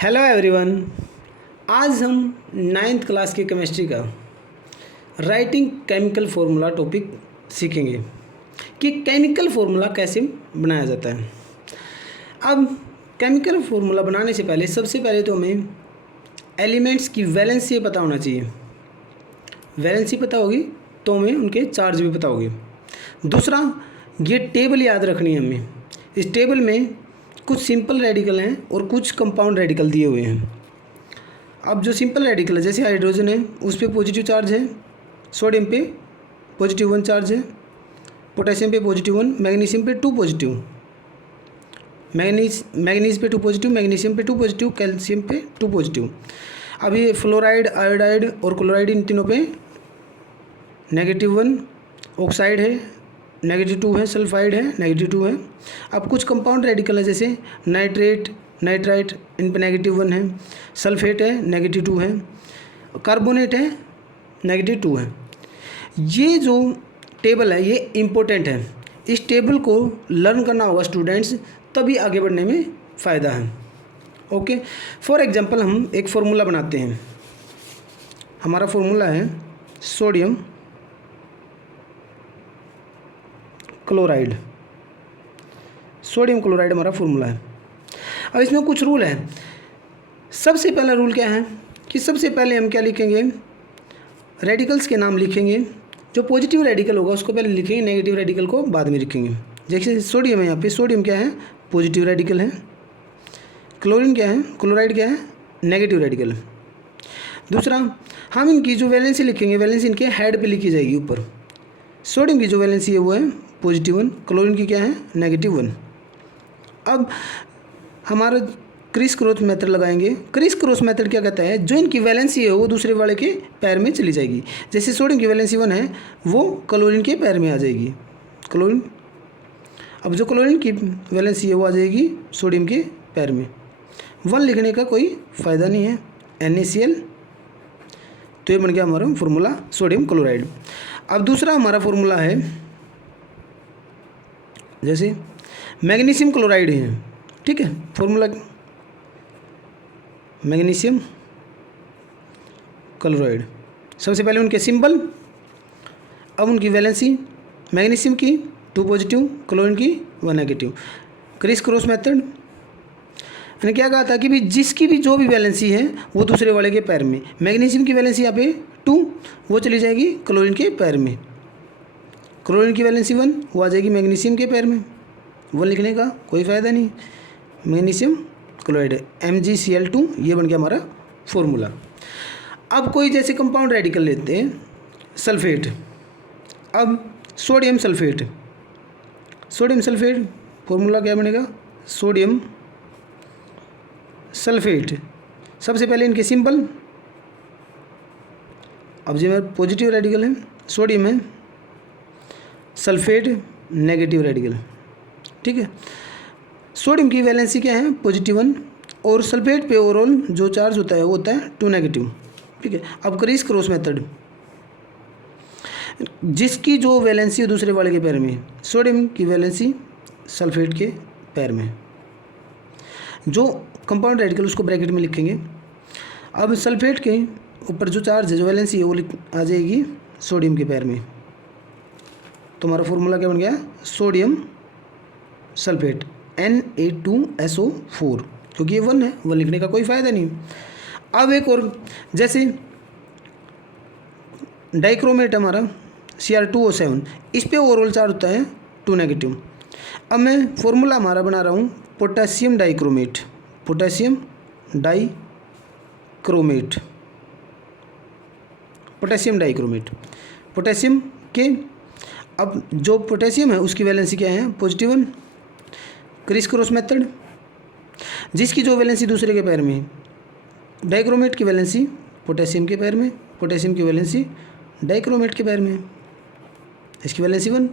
Hello everyone. आज हम 9th class की केमिस्ट्री का राइटिंग केमिकल फार्मूला टॉपिक सीखेंगे कि केमिकल फार्मूला कैसे बनाया जाता है। अब केमिकल फार्मूला बनाने से पहले सबसे पहले तो हमें एलिमेंट्स की वैलेंसी पता होना चाहिए। वैलेंसी पता होगी तो हमें उनके चार्ज भी पता होगी। दूसरा, ये टेबल याद रखनी है हमें। इस टेबल में कुछ सिंपल रेडिकल हैं और कुछ कंपाउंड रेडिकल दिए हुए हैं। अब जो सिंपल रेडिकल है जैसे हाइड्रोजन है उस पर पॉजिटिव चार्ज है, सोडियम पे +1 चार्ज है, पोटेशियम पे +1, मैग्नीशियम पे 2 पॉजिटिव, मैग्नीज पे 2 पॉजिटिव, मैग्नीशियम पे 2 पॉजिटिव, कैल्शियम पे 2 पॉजिटिव। अब ये फ्लोराइड, आयोडाइड और क्लोराइड इन तीनों पे -1, ऑक्साइड है -2 है, सल्फाइड है -2 है। अब कुछ कंपाउंड रेडिकल है जैसे नाइट्रेट, नाइट्राइट, इन पे -1 है, सल्फेट है -2 है, कार्बोनेट है -2 है। ये जो टेबल है ये इम्पोर्टेंट है। इस टेबल को लर्न करना होगा स्टूडेंट्स, तभी आगे बढ़ने में फ़ायदा है। ओके, फॉर एग्जांपल हम एक फार्मूला बनाते हैं। हमारा फार्मूला है सोडियम क्लोराइड। सोडियम क्लोराइड हमारा फार्मूला है। अब इसमें कुछ रूल है। सबसे पहला रूल क्या है कि सबसे पहले हम क्या लिखेंगे, रेडिकल्स के नाम लिखेंगे। जो पॉजिटिव रेडिकल होगा उसको पहले लिखेंगे, नेगेटिव रेडिकल को बाद में लिखेंगे। जैसे सोडियम है, यहाँ पे सोडियम क्या है, पॉजिटिव रेडिकल है। क्लोरीन क्या है, क्लोराइड क्या है, नेगेटिव रेडिकल है। दूसरा, हम इनकी जो वैलेंसी लिखेंगे, वैलेंसी इनके हेड पे लिखी जाएगी ऊपर। सोडियम की जो वैलेंसी है वो है +1, क्लोरीन की क्या है -1। अब हमारा क्रिस क्रॉस मेथड लगाएंगे। क्रिस क्रॉस मेथड क्या कहता है, जो इनकी वैलेंसी है वो दूसरे वाले के पैर में चली जाएगी। जैसे सोडियम की वैलेंसी 1 है वो क्लोरीन के पैर में आ जाएगी, क्लोरीन। अब जो क्लोरीन की वैलेंसी है वो आ जाएगी सोडियम के पैर में। 1 लिखने का कोई फ़ायदा नहीं है, NaCl। तो ये बन गया हमारा फार्मूला सोडियम क्लोराइड। अब दूसरा हमारा फार्मूला है जैसे मैग्नीशियम क्लोराइड है, ठीक है। फार्मूला मैग्नीशियम क्लोराइड, सबसे पहले उनके सिंबल, अब उनकी वैलेंसी। मैग्नीशियम की 2 पॉजिटिव, क्लोरीन की 1 नेगेटिव। क्रिस क्रॉस मेथड मैंने क्या कहा था कि भी जिसकी भी जो भी वैलेंसी है वो दूसरे वाले के पैर में। मैग्नीशियम की वैलेंसी यहाँ पे 2, वो चली जाएगी क्लोरीन के पैर में। क्लोरीन की वैलेंसी 1, वो आ जाएगी मैग्नीशियम के पैर में। 1 लिखने का कोई फ़ायदा नहीं। मैग्नीशियम क्लोराइड MgCl2, ये बन गया हमारा फार्मूला। अब कोई जैसे कंपाउंड रेडिकल लेते हैं, सल्फेट। अब sodium sulphate, sodium sulphate formula क्या बनेगा, सोडियम सल्फेट। सबसे पहले इनके सिंबल। अब जो मेरा पॉजिटिव रेडिकल है सोडियम है, सल्फेट नेगेटिव रेडिकल, ठीक है। सोडियम की वैलेंसी क्या है, +1, और सल्फेट पे ओवरऑल जो चार्ज होता है वो होता है 2 नेगेटिव, ठीक है। अब क्रिस क्रॉस मेथड, जिसकी जो वैलेंसी है दूसरे वाले के पैर में। सोडियम की वैलेंसी सल्फेट के पैर में, जो कंपाउंड रेडिकल उसको ब्रैकेट में लिखेंगे। अब सल्फेट के ऊपर जो चार्ज है, जो वैलेंसी है वो आ जाएगी सोडियम के पैर में। तो हमारा फार्मूला क्या बन गया, सोडियम सल्फेट Na2SO4, क्योंकि ये 1 है, 1 लिखने का कोई फ़ायदा नहीं। अब एक और जैसे डाइक्रोमेट हमारा Cr2O7, इस पे ओवरऑल चार्ज होता है 2 नेगेटिव। अब मैं फार्मूला हमारा बना रहा हूँ potassium dichromate, potassium dichromate, potassium dichromate. Potassium के, अब जो पोटेशियम है उसकी वैलेंसी क्या है, +1। क्रिस क्रॉस मेथड, जिसकी जो वैलेंसी दूसरे के पैर में। डाइक्रोमेट की वैलेंसी पोटेशियम के पैर में, पोटेशियम की वैलेंसी डाइक्रोमेट के पैर में। इसकी वैलेंसी 1,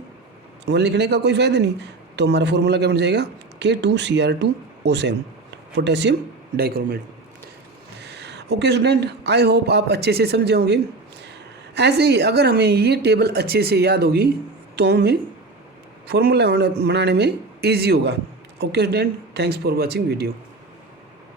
1 लिखने का कोई फ़ायदा नहीं। तो हमारा फार्मूला क्या बन जाएगा, K2Cr2O7, potassium dichromate. Okay student, I hope आप अच्छे से समझे होंगे। ऐसे ही अगर हमें ये टेबल अच्छे से याद होगी तो हमें फार्मूला बनाने में ईजी होगा। Okay student, thanks for watching video.